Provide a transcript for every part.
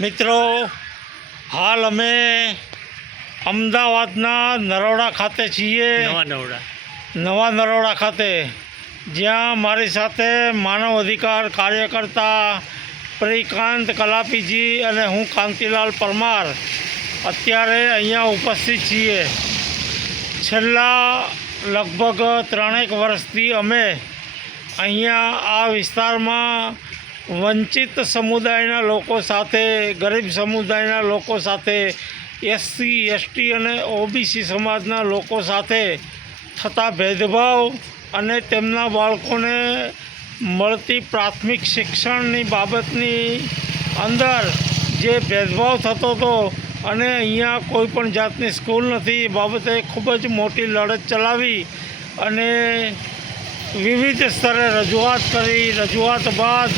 મિત્રો, હાલ અમે અમદાવાદના નરોડા ખાતે છીએ, નવા નરોડા ખાતે, જ્યાં મારી સાથે માનવ અધિકાર કાર્યકર્તા પ્રિકાંત કલાપીજી અને હું કાંતિલાલ પરમાર અત્યારે અહીંયા ઉપસ્થિત છીએ. છેલ્લા લગભગ 3 વર્ષથી અમે અહીંયા આ વિસ્તારમાં વંચિત સમુદાયના લોકો સાથે, ગરીબ સમુદાયના લોકો સાથે, એસસી એસટી અને ઓબીસી સમાજના લોકો સાથે થતા ભેદભાવ અને તેમના બાળકોને મળતી પ્રાથમિક શિક્ષણની બાબતની અંદર જે ભેદભાવ થતો હતો અને અહીંયા કોઈ પણ જાતની સ્કૂલ નથી, એ બાબતે ખૂબ જ મોટી લડત ચલાવી અને વિવિધ સ્તરે રજૂઆત કરી. રજૂઆત બાદ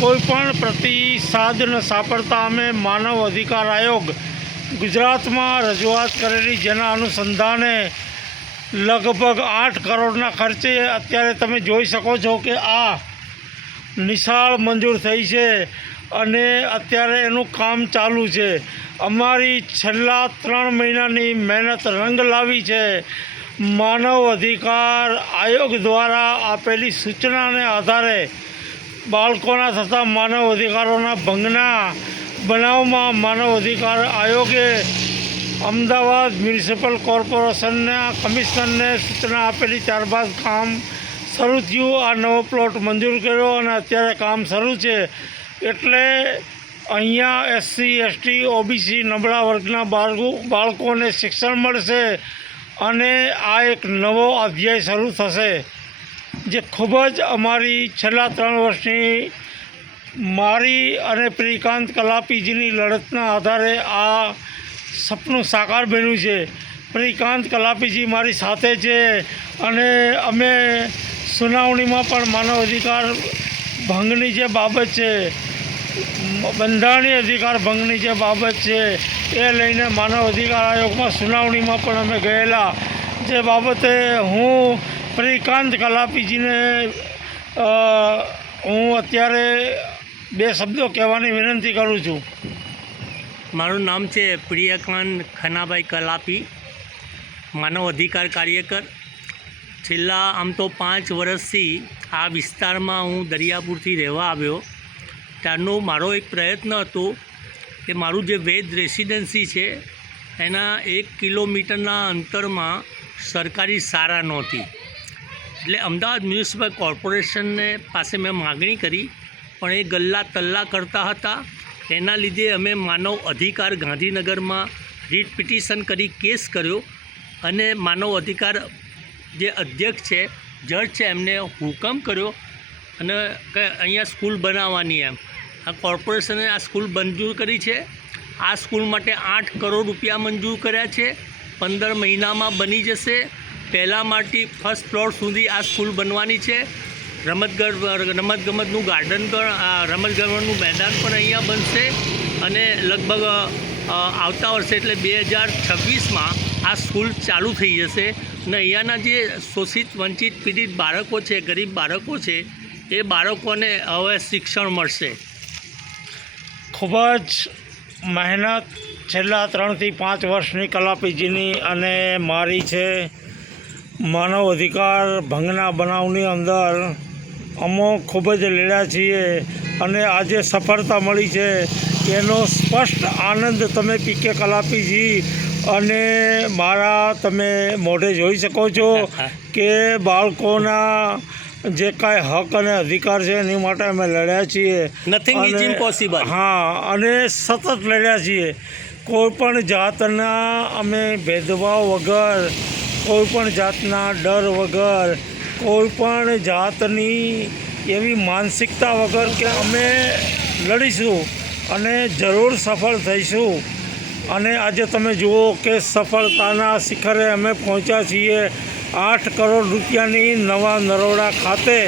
કોઈ પણ પ્રતિસાદ ન સાંપડતા અમે માનવ અધિકાર આયોગ ગુજરાતમાં રજૂઆત કરેલી, જેના અનુસંધાને લગભગ 8 કરોડના ખર્ચે અત્યારે તમે જોઈ શકો છો કે આ નિશાળ મંજૂર થઈ છે અને અત્યારે એનું કામ ચાલુ છે. અમારી છેલ્લા 3 મહિનાની મહેનત રંગ લાવી છે. માનવ અધિકાર આયોગ દ્વારા આપેલી સૂચનાને આધારે બાળકોના થતા માનવ અધિકારોના ભંગના બનાવમાં માનવ અધિકાર આયોગે અમદાવાદ મ્યુનિસિપલ કોર્પોરેશનના કમિશનરને સૂચના આપેલી, ત્યારબાદ કામ શરૂ થયું. આ નવો પ્લોટ મંજૂર કર્યો અને અત્યારે કામ શરૂ છે. એટલે અહીંયા એસસી એસટી ઓબીસી નબળા વર્ગના બાળકોને શિક્ષણ મળશે અને આ એક નવો અધ્યાય શરૂ થશે, જે ખૂબ જ અમારી છેલ્લા 3 વર્ષની મારી અને પ્રિકાંત કલાપીજીની લડતના આધારે આ સપનું સાકાર બન્યું છે. પ્રિકાંત કલાપીજી મારી સાથે છે અને અમે સુનાવણીમાં પણ માનવ અધિકાર ભંગની જે બાબત છે, બંધારણીય અધિકાર ભંગની જે બાબત છે, એ લઈને માનવ અધિકાર આયોગમાં સુનાવણીમાં પણ અમે ગયેલા. જે બાબતે હું પ્રિકાંત કલાપીજીને હું અત્યારે 2 શબ્દો કહેવાની વિનંતી કરું છું. મારું નામ છે પ્રિયકાંત ખનાભાઈ કલાપી, માનવ અધિકાર કાર્યકર. છેલ્લા આમ તો 5 વર્ષથી આ વિસ્તારમાં હું દરિયાપુરથી રહેવા આવ્યો. ત્યારનો મારો એક પ્રયત્ન હતો કે મારું જે વેદ રેસિડેન્સી છે એના 1 કિલોમીટરના અંતરમાં સરકારી શાળા નહોતી. એટલે અમદાવાદ મ્યુનિસિપલ કોર્પોરેશનને પાસે મેં માગણી કરી, પણ એ ગલ્લા તલ્લા કરતા હતા. એના લીધે અમે માનવ અધિકાર ગાંધીનગરમાં રીટ પિટિશન કરી કેસ કર્યો અને માનવ અધિકાર જે અધ્યક્ષ છે, જજ છે, એમને હુકમ કર્યો અને કે અહીંયા સ્કૂલ બનાવવાની એમ. આ કોર્પોરેશને આ સ્કૂલ મંજૂર કરી છે. આ સ્કૂલ માટે 8 કરોડ રૂપિયા મંજૂર કર્યા છે. 15 મહિનામાં બની જશે. પહેલા માળથી ફર્સ્ટ ફ્લોર સુધી આ સ્કૂલ બનવાની છે. રમતગમતનું ગાર્ડન પણ, રમતગમતનું મેદાન પણ અહીંયા બનશે અને લગભગ આવતા વર્ષે એટલે 2026માં આ સ્કૂલ ચાલુ થઈ જશે. અને અહીંયાના જે શોષિત, વંચિત, પીડિત બાળકો છે, ગરીબ બાળકો છે, એ બાળકોને હવે શિક્ષણ મળશે. ખૂબ જ મહેનત છેલ્લા 3 થી 5 વર્ષની કલાપીજીની અને મારી છે. માનવ અધિકાર ભંગના બનાવની અંદર અમો ખૂબ જ લડ્યા છીએ અને આજે સફળતા મળી છે. એનો સ્પષ્ટ આનંદ તમે પીકે કલાપીજી અને મારા તમે મોઢે જોઈ શકો છો કે બાળકોના જે કાંઈ હક અને અધિકાર છે એની માટે અમે લડ્યા છીએ. Nothing is impossible. હા, અને સતત લડ્યા છીએ. કોઈપણ જાતના અમે ભેદભાવ વગર, કોઈપણ જાતના ડર વગર, કોઈપણ જાતની એવી માનસિકતા વગર કે અમે લડીશું અને જરૂર સફળ થઈશું. અને આજે તમે જુઓ કે સફળતાના શિખરે અમે પહોંચ્યા છીએ. 8 કરોડ રૂપિયાની નવા નરોડા ખાતે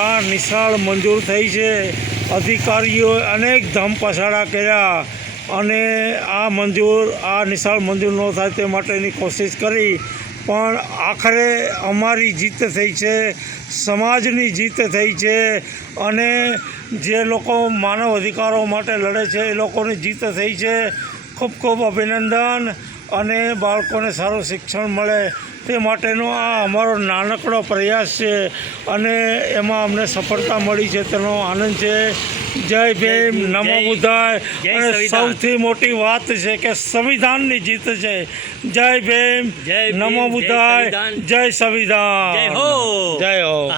આ નિશાળ મંજૂર થઈ છે. અધિકારીઓએ અનેક ધમપછાડા કર્યા અને આ નિશાળ મંજૂર ન થાય તે માટેની કોશિશ કરી, પણ આખરે અમારી જીત થઈ છે, સમાજની જીત થઈ છે અને જે લોકો માનવ અધિકારો માટે લડે છે એ લોકોની જીત થઈ છે. ખૂબ ખૂબ અભિનંદન. અને બાળકોને સારું શિક્ષણ મળે તે માટેનો આ અમારો નાનકડો પ્રયાસ છે અને એમાં અમને સફળતા મળી છે તેનો આનંદ છે. જય ભીમ, નમો બુદ્ધાય. અને સૌથી મોટી વાત છે કે સંવિધાનની જીત છે. જય ભીમ, નમો બુદ્ધાય, જય સંવિધાન, જય હો. જય હો.